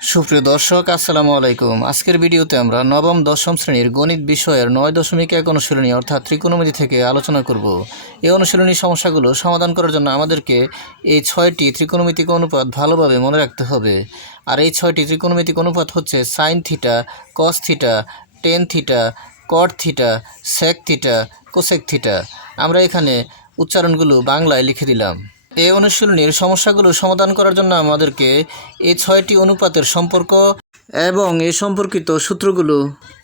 সুপ্রিয় দর্শক আসসালামু আলাইকুম। আজকের ভিডিওতে আমরা নবম দশম শ্রেণীর গণিত বিষয়ের 9.1 অনুশীলনী অর্থাৎ ত্রিকোণমিতি থেকে আলোচনা করব। এই অনুশীলনীর সমস্যাগুলো সমাধান করার জন্য আমাদেরকে এই 6টি ত্রিকোণমিতিক অনুপাত ভালোভাবে মনে রাখতে হবে। আর এই 6টি ত্রিকোণমিতিক অনুপাত হচ্ছে sine theta, cos theta, tan theta, cot theta, sec theta, cosec theta. আমরা এখানে উচ্চারণগুলো বাংলায় লিখে দিলাম। এই অনুশীলনীর সমস্যাগুলো সমাধান করার জন্য আমাদেরকে এই 6টি অনুপাতের সম্পর্ক এবং এই সম্পর্কিত সূত্রগুলো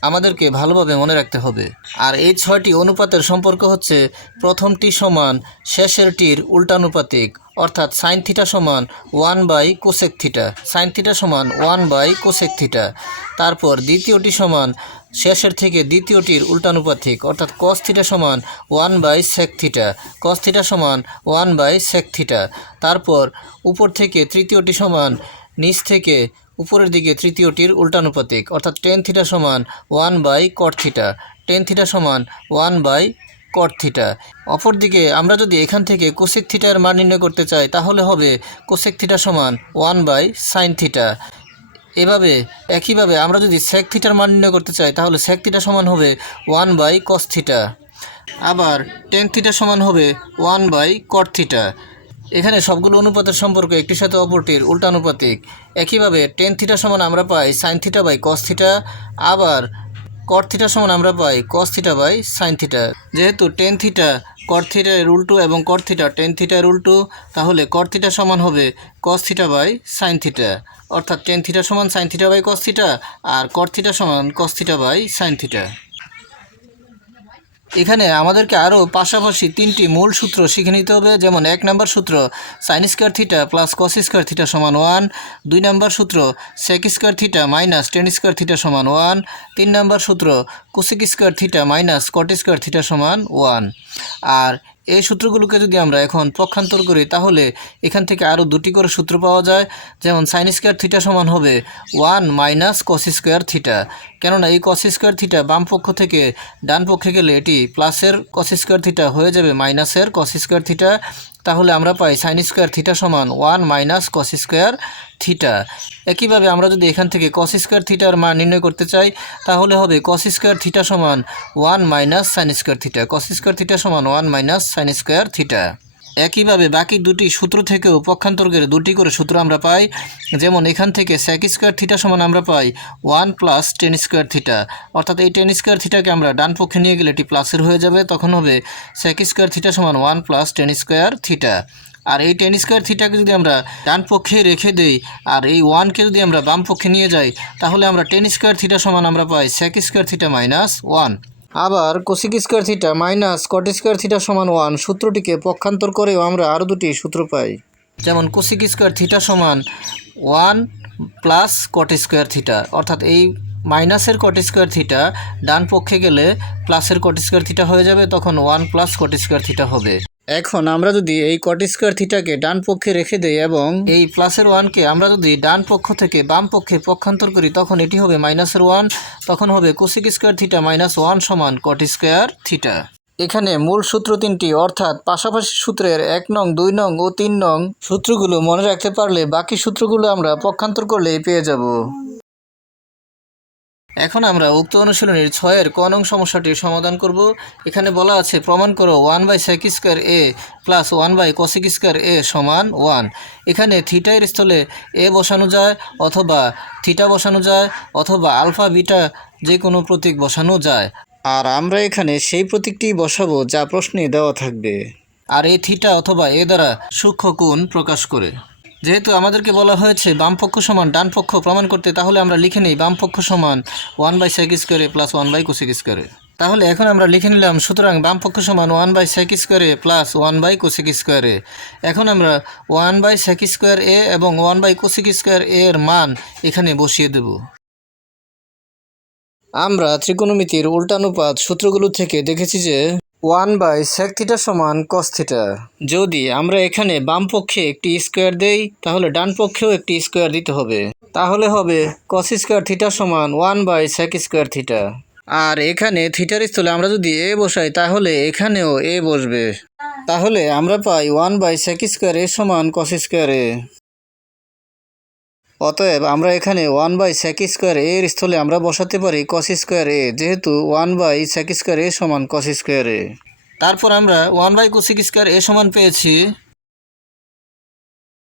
আমাদেরকে ভালোভাবে মনে রাখতে হবে। আর এই 6টি অনুপাতের সম্পর্ক হচ্ছে প্রথমটি সমান শেষেরটির উল্টানুপাতিক, অর্থাৎ সাইন থিটা সমান 1 কোসেক থিটা, সাইন থিটা সমান 1 কোসেক থিটা। তারপর দ্বিতীয়টি সমান শেষের থেকে দ্বিতীয়টির উল্টানুপাতিক, অর্থাৎ কস থিটা সমান 1 সেক থিটা, কস থিটা সমান 1 সেক থিটা। তারপর উপর থেকে তৃতীয়টি সমান নিচ থেকে উপরের দিকে তৃতীয়টির উল্টানুপাতিক, অর্থাৎ টেন থিটা সমান 1 কট থিটা, টেন থিটা সমান 1 কট থিটা। অপরদিকে আমরা যদি এখান থেকে কোসেক থিটার মান নির্ণয় করতে চাই তাহলে হবে কোসেক থিটা সমান 1 সাইন থিটা। একইভাবে আমরা যদি সেক থিটার মান নির্ণয় করতে চাই তাহলে সেক থিটা সমান হবে 1 কস থিটা। আবার টেন থিটা সমান হবে 1 কট থিটা। এখানে সবগুলো অনুপাতের সম্পর্ক একটির সাথে অপরটির উল্টানুপাতিক। একইভাবে টেন থিটা সমান আমরা পাই sine theta by cos theta, আবার কট থিটা সমান আমরা পাই cos theta by sine theta. যেহেতু টেন থিটা কট থিটার উল্টো এবং কট থিটা টেন থিটার উল্টো, তাহলে কট থিটা সমান হবে cos theta by sine theta, অর্থাৎ টেন থিটা সমান sine theta by cos theta আর কট থিটা সমান cos theta by sine theta. এখানে আমাদেরকে আরও পাশাপাশি 3টি মূল সূত্র শিখে নিতে হবে। যেমন 1 নম্বর সূত্র sine square theta plus cos square theta সমান 1, 2 নম্বর সূত্র sec square theta minus tan square theta সমান 1, 3 নম্বর সূত্র cosec square theta minus cot square theta সমান 1। আর এই সূত্রগুলোকে যদি আমরা এখন পক্ষান্তর করি তাহলে এখান থেকে আরও 2টি করে সূত্র পাওয়া যায়। যেমন সাইন স্কয়ার থিটা সমান হবে 1 কস স্কয়ার থিটা, কেননা এই কস স্কয়ার থিটা বাম পক্ষ থেকে ডান পক্ষে গেলে এটি প্লাসের কস স্কয়ার থিটা হয়ে যাবে মাইনাসের কস স্কয়ার থিটা। তাহলে আমরা পাই সাইন স্কয়ার থিটা সমান 1 কস স্কয়ার থিটা। একইভাবে আমরা যদি এখান থেকে কস স্কয়ার থিটার মান নির্ণয় করতে চাই তাহলে হবে কস স্কয়ার থিটা সমান 1 সাইন স্কয়ার থিটা, কস স্কয়ার থিটা সমান 1 সাইন স্কয়ার থিটা। একইভাবে বাকি 2টি সূত্র থেকেও পক্ষান্তর করে 2টি করে সূত্র আমরা পাই। যেমন এখান থেকে সেক স্কয়ার থিটা সমান আমরা পাই 1 টেন স্কয়ার থিটা, অর্থাৎ এই টেন স্কয়ার থিটাকে আমরা ডান পক্ষে নিয়ে গেলে এটি প্লাসের হয়ে যাবে, তখন হবে সেক স্কয়ার থিটা সমান 1 টেন স্কয়ার থিটা। আর এই টেন স্কয়ার থিটাকে যদি আমরা ডান পক্ষে রেখে দেই আর এই 1কে যদি আমরা বাম পক্ষে নিয়ে যাই তাহলে আমরা টেন স্কয়ার থিটা সমান আমরা পাই সেক স্কয়ার থিটা মাইনাস 1। আবার cosec square theta minus cot square theta সমান 1 সূত্রটিকে পক্ষান্তর করেও আমরা আরও 2টি সূত্র পাই। যেমন কোসেক স্কয়ার থিটা সমান 1 কট স্কয়ার থিটা, অর্থাৎ এই মাইনাসের কট স্কয়ার থিটা ডান পক্ষে গেলে প্লাসের কট স্কয়ার থিটা হয়ে যাবে, তখন 1 কট স্কয়ার থিটা হবে। এখন আমরা যদি এই কট স্কয়ার থিটাকে ডান পক্ষে রেখে দেই এবং এই প্লাসের 1কে আমরা যদি ডান পক্ষ থেকে বাম পক্ষে পক্ষান্তর করি তখন এটি হবে মাইনাসের 1, তখন হবে কোসেক স্কয়ার থিটা মাইনাস 1 সমান কট স্কয়ার থিটা। এখানে মূল সূত্র 3টি, অর্থাৎ পাশাপাশি সূত্রের 1 নং, 2 নং ও 3 নং সূত্রগুলো মনে রাখতে পারলে বাকি সূত্রগুলো আমরা পক্ষান্তর করলেই পেয়ে যাব। এখন আমরা উক্ত অনুশীলনীর 6-এর ক নং সমস্যাটির সমাধান করব। এখানে বলা আছে প্রমাণ করো 1 সেক স্কয়ার এ প্লাস 1 কোসেক স্কয়ার এ সমান 1। এখানে থিটার স্থলে এ বসানো যায় অথবা থিটা বসানো যায় অথবা আলফা বিটা যে কোনো প্রতীক বসানো যায়। আর আমরা এখানে সেই প্রতীকটি বসাবো যা প্রশ্নে দেওয়া থাকবে। আর এই থিটা অথবা এ দ্বারা সূক্ষ্ম কোণ প্রকাশ করে। যেহেতু আমাদেরকে বলা হয়েছে বামপক্ষ সমান ডান পক্ষ প্রমাণ করতে, তাহলে আমরা লিখে নিই বামপক্ষ সমান 1 সেক স্কয়ারে প্লাস 1 কোসেক স্কয়ারে। তাহলে এখন আমরা লিখে নিলাম, সুতরাং বামপক্ষ সমান 1 সেক স্কয়ারে প্লাস 1 কোসেক স্কয়ারে। এখন আমরা 1 সেক স্কয়ার এ এবং 1 কোসেক স্কয়ার এ এর মান এখানে বসিয়ে দেব। আমরা ত্রিকোণমিতির উল্টানুপাত সূত্রগুলো থেকে দেখেছি যে 1 সেক থিটা সমান কস থিটা। যদি আমরা এখানে বাম পক্ষে একটি স্কোয়ার দেই তাহলে ডান পক্ষেও একটি স্কোয়ার দিতে হবে, তাহলে হবে কস স্কোয়ার থিটা সমান 1 সেক স্কোয়ার থিটা। আর এখানে থিটার স্থলে আমরা যদি এ বসাই তাহলে এখানেও এ বসবে, তাহলে আমরা পাই 1 সেক স্কোয়ার এ সমান কস স্কোয়ার এ। অতএব আমরা এখানে 1/sec² এর স্থলে আমরা বসাতে পারি cos²a, যেহেতু 1/sec² সমান cos²a। তারপর আমরা 1/cosec² সমান পেয়েছি,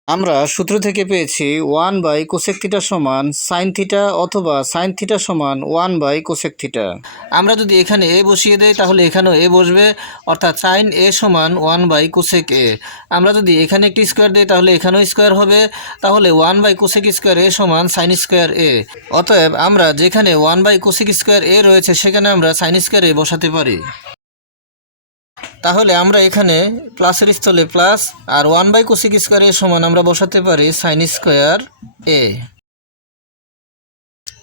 আমরা সূত্র থেকে পেয়েছি 1/cosec θ সমান sin θ, অথবা sin θ সমান 1/cosec θ। আমরা যদি এখানে a বসিয়ে দেই তাহলে এখানেও a বসবে, অর্থাৎ sin a সমান 1/cosec a। আমরা যদি এখানে একটি স্কোয়ার দিই তাহলে এখানেও স্কোয়ার হবে, তাহলে 1/cosec² সমান sin²a। অতএব আমরা যেখানে 1/cosec² রয়েছে সেখানে আমরা sin² বসাতে পারি। তাহলে আমরা এখানে প্লাসের স্থলে প্লাস আর 1/cosec² সমান আমরা বসাতে পারি sin²a।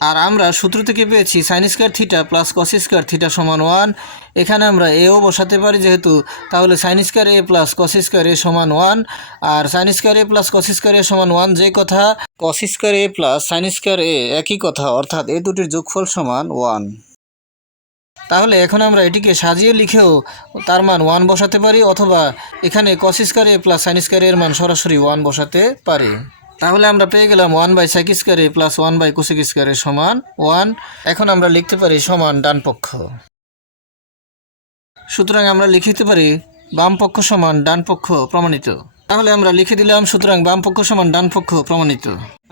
আর আমরা সূত্র থেকে পেয়েছি sin² θ প্লাস cos² θ সমান 1। এখানে আমরা এও বসাতে পারি যেহেতু, তাহলে sin²a প্লাস cos² সমান 1। আর sin²a প্লাস cos² সমান 1 যে কথা, cos²a প্লাস sin²a একই কথা, অর্থাৎ এই দুটির যোগফল সমান 1। তাহলে এখন আমরা এটিকে সাজিয়ে লিখেও তার মান 1 বসাতে পারি, অথবা এখানে cos² প্লাস sin² এর মান সরাসরি 1 বসাতে পারি। তাহলে আমরা পেয়ে গেলাম 1/sec² প্লাস 1/cosec² সমান 1। এখন আমরা লিখতে পারি সমান ডান পক্ষ। সুতরাং আমরা লিখতে পারি বাম পক্ষ সমান ডান পক্ষ প্রমাণিত। তাহলে আমরা লিখে দিলাম, সুতরাং বাম পক্ষ সমান ডান পক্ষ প্রমাণিত।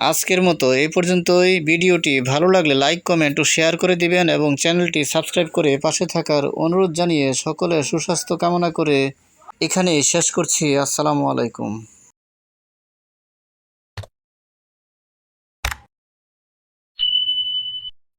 আজকের মতো এই পর্যন্তই। ভিডিওটি ভালো লাগলে লাইক, কমেন্ট ও শেয়ার করে দিবেন এবং চ্যানেলটি সাবস্ক্রাইব করে পাশে থাকার অনুরোধ জানিয়ে সকলের সুস্বাস্থ্য কামনা করে এখানেই শেষ করছি। আসসালামু আলাইকুম।